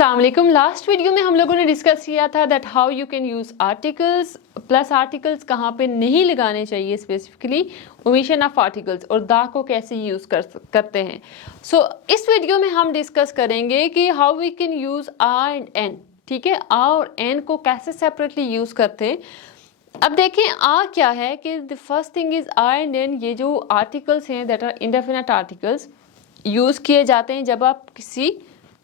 अस्सलाम वालेकुम। Last video में हम लोगों ने डिस्कस किया था that how you can use articles plus articles कहाँ पे नहीं लगाने चाहिए, स्पेसिफिकली ओमिशन ऑफ आर्टिकल्स, और दा को कैसे यूज़ करते हैं। सो इस वीडियो में हम डिस्कस करेंगे कि how we can use a and an. ठीक है, आ और एन को कैसे सेपरेटली यूज़ करते हैं। अब देखें आ क्या है कि the first thing is a and an. ये जो आर्टिकल्स हैं that are indefinite articles use किए जाते हैं जब आप किसी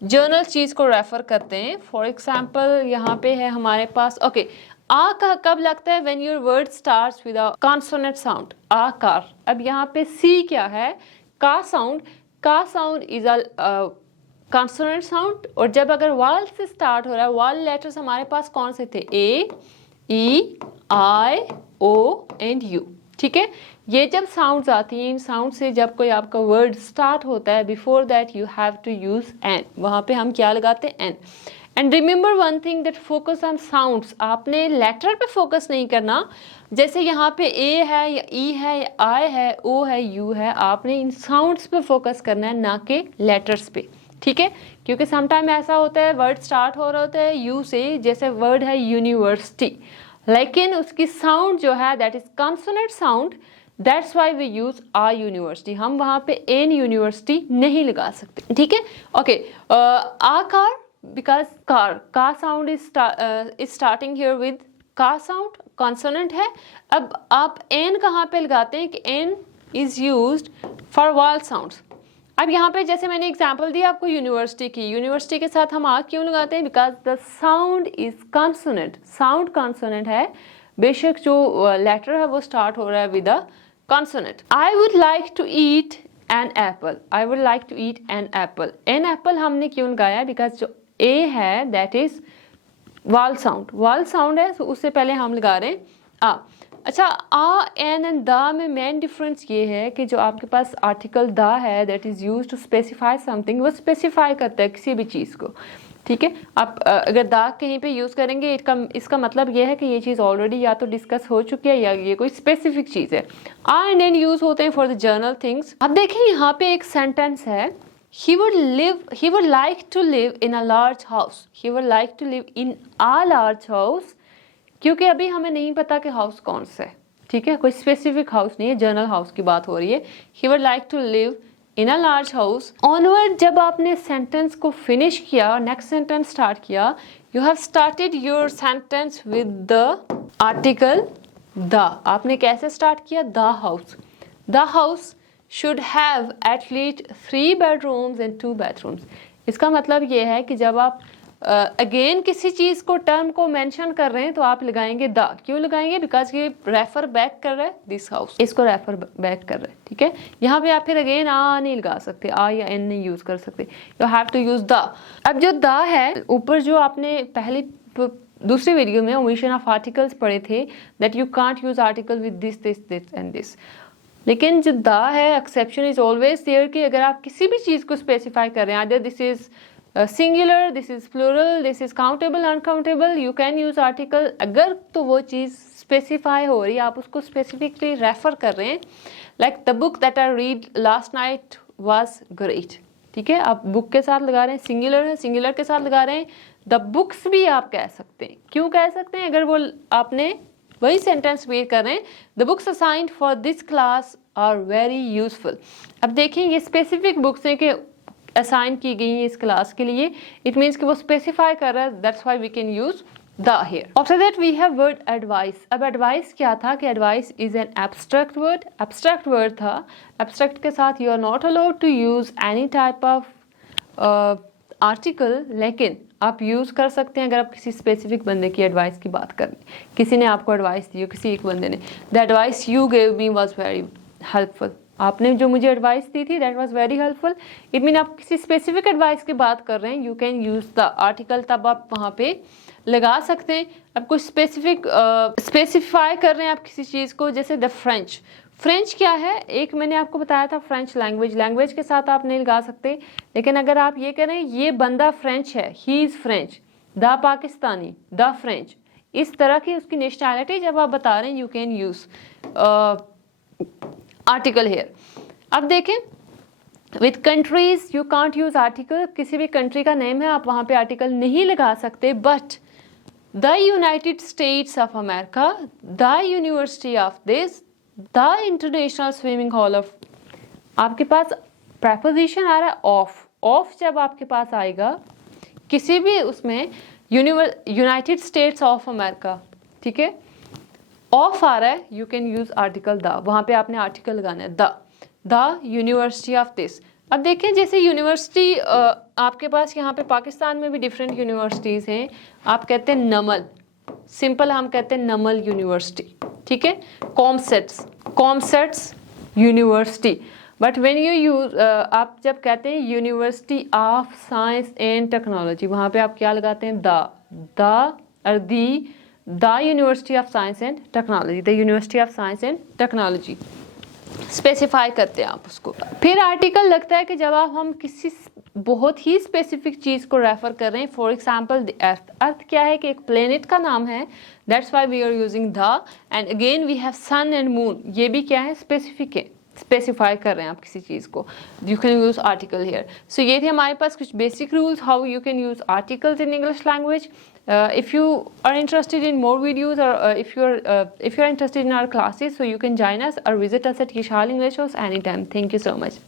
जर्नल चीज़ को रेफर करते हैं। फॉर एग्जाम्पल यहाँ पे है हमारे पास आ का कब लगता है, when your word starts with a consonant sound, a car. अब यहाँ पे सी क्या है, का sound is a consonant sound, और जब अगर वाल से स्टार्ट हो रहा है, वाल लेटर्स हमारे पास कौन से थे, ए ई आई ओ एंड यू। ठीक है, ये जब साउंड्स आती हैं, इन साउंड से जब कोई आपका वर्ड स्टार्ट होता है, before that you have to use an. वहाँ पे हम क्या लगाते हैं, an. And remember one thing that focus on sounds. आपने लेटर पे फोकस नहीं करना, जैसे यहाँ पे ए है या ई है या आई है, ओ है, यू है, आपने इन साउंड्स पे फोकस करना है, ना कि लेटर्स पे। ठीक है, क्योंकि समटाइम ऐसा होता है वर्ड स्टार्ट हो रहा होता है यू से, जैसे वर्ड है यूनिवर्सिटी, लेकिन उसकी साउंड जो है that is consonant sound, that's why we use a university. हम वहाँ पे एन यूनिवर्सिटी नहीं लगा सकते। ठीक है, okay. A car, because car का sound is starting here with का साउंड, कॉन्सोनेंट है। अब आप एन कहाँ पे लगाते हैं कि an is used for vowel sounds. अब यहाँ पे जैसे मैंने एग्जांपल दिया आपको यूनिवर्सिटी की, यूनिवर्सिटी के साथ हम आ क्यों लगाते हैं, because the sound is consonant, sound consonant है, बेशक जो लेटर है वो स्टार्ट हो रहा है with a consonant. I would like to eat an apple, I would like to eat an apple. An apple हमने क्यों लगाया, बिकॉज जो ए है दैट इज वाल साउंड है, तो उससे पहले हम लगा रहे हैं आ। अच्छा, आ एन एंड दा में मेन डिफरेंस ये है कि जो आपके पास आर्टिकल दा है that is used to specify something, वो स्पेसिफाई करता है किसी भी चीज़ को। ठीक है, आप अगर दा कहीं पे यूज़ करेंगे इसका मतलब ये है कि ये चीज़ ऑलरेडी या तो डिस्कस हो चुकी है या ये कोई स्पेसिफिक चीज़ है। आ एंड एन यूज़ होते हैं फॉर द जर्नल थिंग्स। अब देखें यहाँ पे एक सेंटेंस है, he would like to live in a large house, he would like to live in a large house, क्योंकि अभी हमें नहीं पता कि हाउस कौन सा है। ठीक है, कोई स्पेसिफिक हाउस नहीं है, जनरल हाउस की बात हो रही है। He would like to live in a large house. Onward जब आपने सेंटेंस को फिनिश किया, नेक्स्ट सेंटेंस स्टार्ट किया, you have started your sentence with the article the. आपने कैसे स्टार्ट किया, the house. The house should have at least 3 bedrooms and 2 bathrooms। इसका मतलब ये है कि जब आप अगेन किसी चीज़ को, टर्म को मेंशन कर रहे हैं, तो आप लगाएंगे द। क्यों लगाएंगे, बिकॉज ये रेफर बैक कर रहा है दिस हाउस, इसको रेफर बैक कर रहा है। ठीक है, यहाँ पे आप फिर अगेन आ नहीं लगा सकते, आ या एन नहीं यूज कर सकते, you have to use the. अब जो द है, ऊपर जो आपने पहले दूसरी वीडियो में ओमिशन ऑफ आर्टिकल्स पढ़े थे that you can't use article with this this this and this, लेकिन जो द है, एक्सेप्शन इज ऑलवेज देयर कि अगर आप किसी भी चीज़ को स्पेसिफाई कर रहे हैं, either this is singular, this is plural, this is countable, uncountable, you can use article. अगर तो वो चीज़ स्पेसिफाई हो रही है, आप उसको स्पेसिफिकली रेफर कर रहे हैं, like the book that I read last night was great. ठीक है, आप बुक के साथ लगा रहे हैं, सिंगुलर है, सिंगुलर के साथ लगा रहे हैं, द बुक्स भी आप कह सकते हैं। क्यों कह सकते हैं, अगर वो आपने वही सेंटेंस रीड कर रहे हैं, the books assigned for this class are very useful. अब देखिए ये स्पेसिफिक बुक्स हैं कि असाइन की गई है इस क्लास के लिए, इट मीन्स कि वो स्पेसिफाई कर रहा है, that's why we can use the here. After that we have word advice. अब एडवाइस क्या था कि advice is an abstract word, abstract word था। एब्स्ट्रैक्ट के साथ you are not allowed to use any type of article, लेकिन आप use कर सकते हैं अगर आप किसी स्पेसिफिक बंदे की एडवाइस की बात करें। किसी ने आपको एडवाइस दी हो, किसी एक बंदे ने, the advice you gave me was very helpful, आपने जो मुझे एडवाइस दी थी that was very helpful. It mean आप किसी स्पेसिफिक एडवाइस की बात कर रहे हैं, you can use the article, तब आप वहाँ पे लगा सकते हैं। अब कुछ स्पेसिफिक स्पेसिफाई कर रहे हैं आप किसी चीज़ को, जैसे द फ्रेंच। फ्रेंच क्या है, एक मैंने आपको बताया था फ्रेंच लैंग्वेज के साथ आप नहीं लगा सकते, लेकिन अगर आप ये करें ये बंदा फ्रेंच है, he is French, the Pakistani, the French, इस तरह की उसकी नेशनैलिटी जब आप बता रहे हैं, you can use article here. अब देखें with countries you can't use article, किसी भी कंट्री का नेम है आप वहाँ पे आर्टिकल नहीं लगा सकते, but the United states of America, the university of this, the international swimming hall of, आपके पास प्रेपोजिशन आ रहा है ऑफ, ऑफ जब आपके पास आएगा किसी भी उसमें यूनाइटेड स्टेट्स ऑफ अमेरिका, ठीक है, ऑफ आ रहा है, you can use article the, वहाँ पे आपने आर्टिकल लगाना है द यूनिवर्सिटी ऑफ दिस। अब देखें जैसे यूनिवर्सिटी आपके पास यहाँ पे पाकिस्तान में भी डिफरेंट यूनिवर्सिटीज़ हैं, आप कहते हैं नमल, सिंपल हम कहते हैं नमल यूनिवर्सिटी, ठीक है, COMSATS university, but when you use आप जब कहते हैं university of science and technology, वहाँ पे आप क्या लगाते हैं the university of science and technology, the university of science and technology specify करते हैं आप उसको। फिर आर्टिकल लगता है कि जब हम किसी बहुत ही स्पेसिफिक चीज़ को रेफर कर रहे हैं, फॉर एग्जाम्पल अर्थ, अर्थ क्या है कि एक प्लेनेट का नाम है, that's why we are using the, and again we have sun and moon, ये भी क्या है, स्पेसिफिक है, स्पेसिफाई कर रहे हैं आप किसी चीज़ को, you can use article here. So ये थे हमारे पास कुछ basic rules how you can use articles in English language. If you are interested in more videos, or if you're interested in our classes, so you can join us or visit us at Yishal English House anytime. Thank you so much.